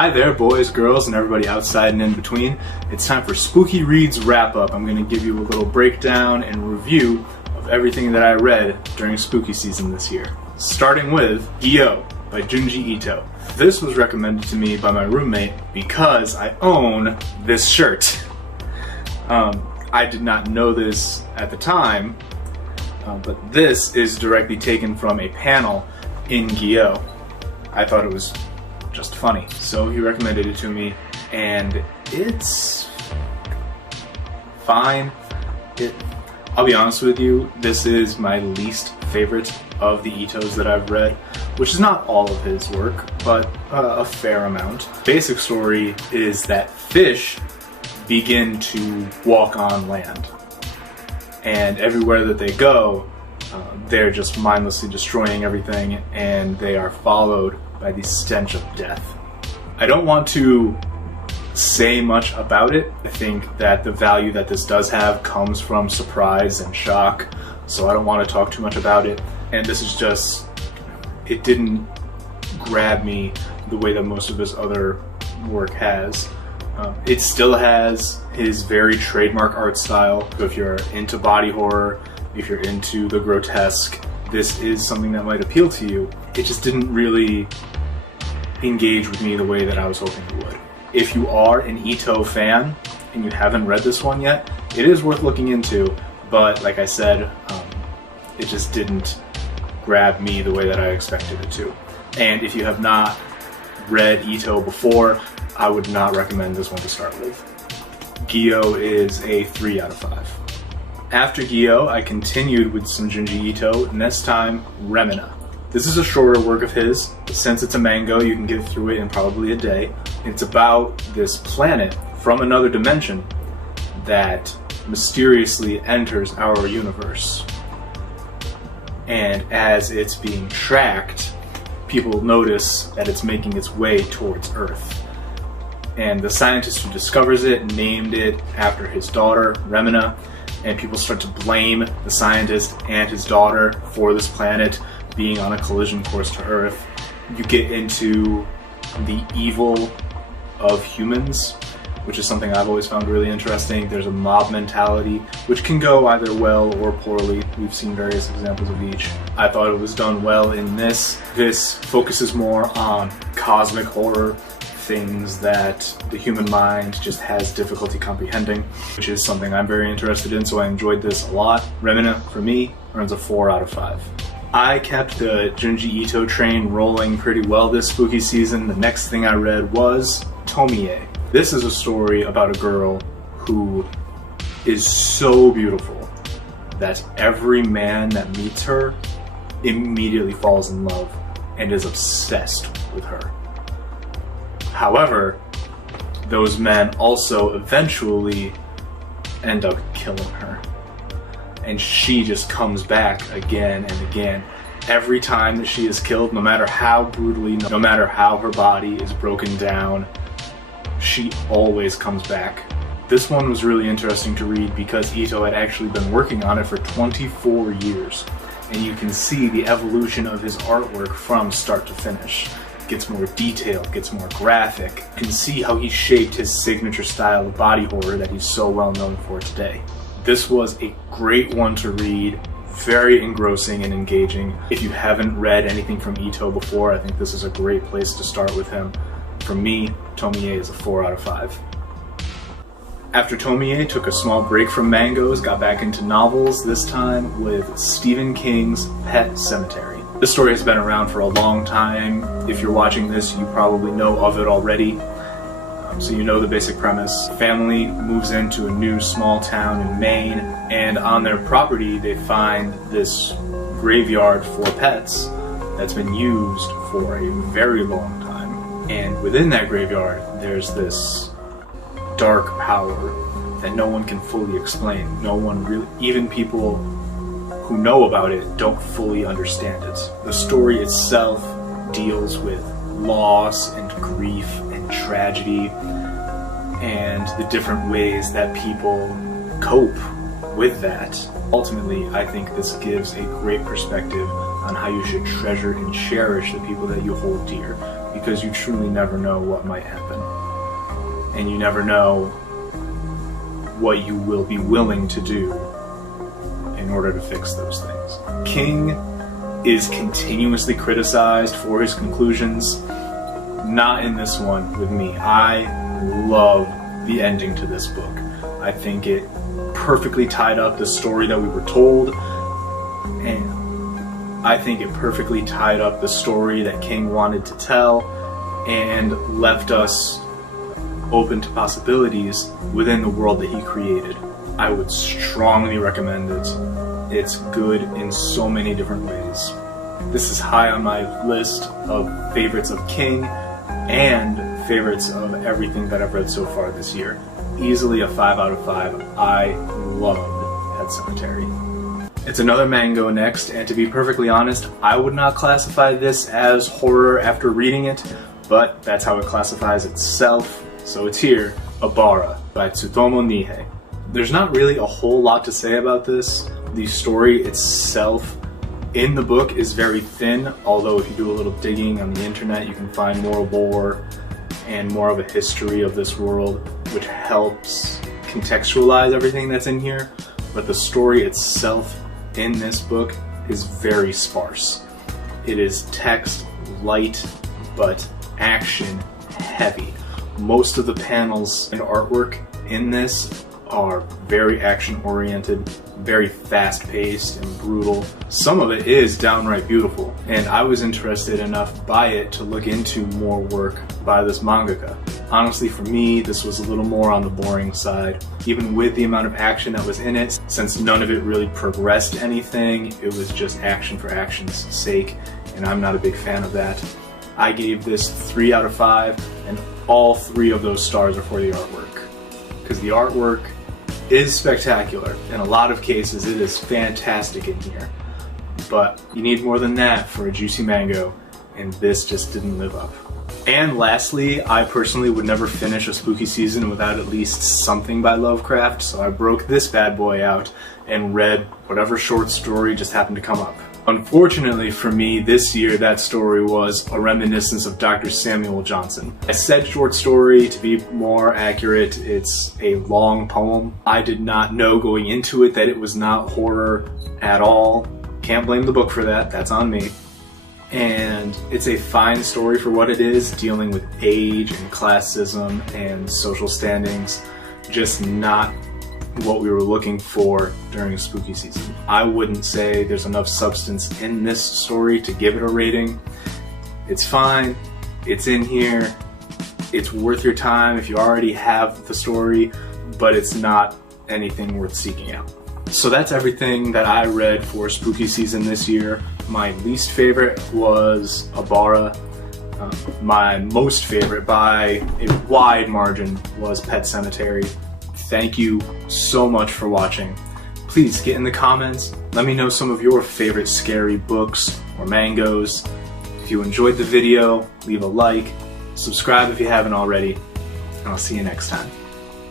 Hi there, boys, girls, and everybody outside and in between. It's time for Spooky Reads Wrap Up. I'm going to give you a little breakdown and review of everything that I read during spooky season this year. Starting with Gyo by Junji Ito. This was recommended to me by my roommate because I own this shirt. I did not know this at the time, but this is directly taken from a panel in Gyo. I thought it was just funny. So he recommended it to me, and it's fine. I'll be honest with you, this is my least favorite of the Itos that I've read, which is not all of his work, but a fair amount. Basic story is that fish begin to walk on land, and everywhere that they go, they're just mindlessly destroying everything, and they are followed by the stench of death. I don't want to say much about it. I think that the value that this does have comes from surprise and shock, so I don't want to talk too much about it. And this is just, it didn't grab me the way that most of his other work has. It still has his very trademark art style. So if you're into body horror, if you're into the grotesque, this is something that might appeal to you. It just didn't really engage with me the way that I was hoping it would. If you are an Ito fan and you haven't read this one yet, it is worth looking into, but like I said, it just didn't grab me the way that I expected it to. And if you have not read Ito before, I would not recommend this one to start with. Gyo is a 3 out of 5. After Gyo, I continued with some Junji Ito, and this time, Remina. This is a shorter work of his. Since it's a manga, you can get through it in probably a day. It's about this planet from another dimension that mysteriously enters our universe. And as it's being tracked, people notice that it's making its way towards Earth. And the scientist who discovers it named it after his daughter, Remina, and people start to blame the scientist and his daughter for this planet being on a collision course to Earth. You get into the evil of humans, which is something I've always found really interesting. There's a mob mentality, which can go either well or poorly. We've seen various examples of each. I thought it was done well in this. This focuses more on cosmic horror, things that the human mind just has difficulty comprehending, which is something I'm very interested in, so I enjoyed this a lot. Remina, for me, earns a 4 out of 5. I kept the Junji Ito train rolling pretty well this spooky season. The next thing I read was Tomi. This is a story about a girl who is so beautiful that every man that meets her immediately falls in love and is obsessed with her. However, those men also eventually end up killing her. And she just comes back again and again. Every time that she is killed, no matter how brutally, no matter how her body is broken down, she always comes back. This one was really interesting to read because Ito had actually been working on it for 24 years. And you can see the evolution of his artwork from start to finish. Gets more detailed, gets more graphic. You can see how he shaped his signature style of body horror that he's so well known for today. This was a great one to read, very engrossing and engaging. If you haven't read anything from Ito before, I think this is a great place to start with him. For me, Tomi is a 4 out of 5. After Tomi took a small break from mangas, got back into novels, this time with Stephen King's Pet Sematary. This story has been around for a long time. If you're watching this, you probably know of it already. So you know the basic premise. Family moves into a new small town in Maine, and on their property they find this graveyard for pets that's been used for a very long time. And within that graveyard, there's this dark power that no one can fully explain. No one really, even people who know about it don't fully understand it. The story itself deals with loss and grief and tragedy and the different ways that people cope with that. Ultimately, I think this gives a great perspective on how you should treasure and cherish the people that you hold dear. because you truly never know what might happen. And you never know what you will be willing to do in order to fix those things. King is continuously criticized for his conclusions. Not in this one with me. I love the ending to this book. I think it perfectly tied up the story that we were told, and I think it perfectly tied up the story that King wanted to tell and left us open to possibilities within the world that he created. I would strongly recommend it. It's good in so many different ways. This is high on my list of favorites of King and favorites of everything that I've read so far this year. Easily a 5 out of 5. I loved Pet Sematary. It's another mango next, and to be perfectly honest, I would not classify this as horror after reading it, but that's how it classifies itself, so it's here, Herebara by Tsutomu Nihei. There's not really a whole lot to say about this. The story itself in the book is very thin, although if you do a little digging on the internet, you can find more lore and more of a history of this world, which helps contextualize everything that's in here. But the story itself in this book is very sparse. It is text light, but action heavy. Most of the panels and artwork in this are very action oriented, very fast paced and brutal. Some of it is downright beautiful, and I was interested enough by it to look into more work by this mangaka. Honestly, for me, this was a little more on the boring side. Even with the amount of action that was in it, since none of it really progressed anything, it was just action for action's sake, and I'm not a big fan of that. I gave this 3 out of 5, and all 3 of those stars are for the artwork. Because the artwork is spectacular. In a lot of cases, it is fantastic in here. But you need more than that for a juicy mango, and this just didn't live up. And lastly, I personally would never finish a spooky season without at least something by Lovecraft, so I broke this bad boy out and read whatever short story just happened to come up. Unfortunately for me, this year that story was A Reminiscence of Dr. Samuel Johnson. I said short story, to be more accurate, it's a long poem. I did not know going into it that it was not horror at all. Can't blame the book for that, that's on me. And it's a fine story for what it is, dealing with age and classism and social standings, just not what we were looking for during spooky season. I wouldn't say there's enough substance in this story to give it a rating. It's fine, it's in here, it's worth your time if you already have the story, but it's not anything worth seeking out. So that's everything that I read for spooky season this year. My least favorite was Herebara. My most favorite by a wide margin was Pet Sematary. Thank you so much for watching. Please get in the comments, let me know some of your favorite scary books or mangoes. If you enjoyed the video, leave a like, subscribe if you haven't already, and I'll see you next time.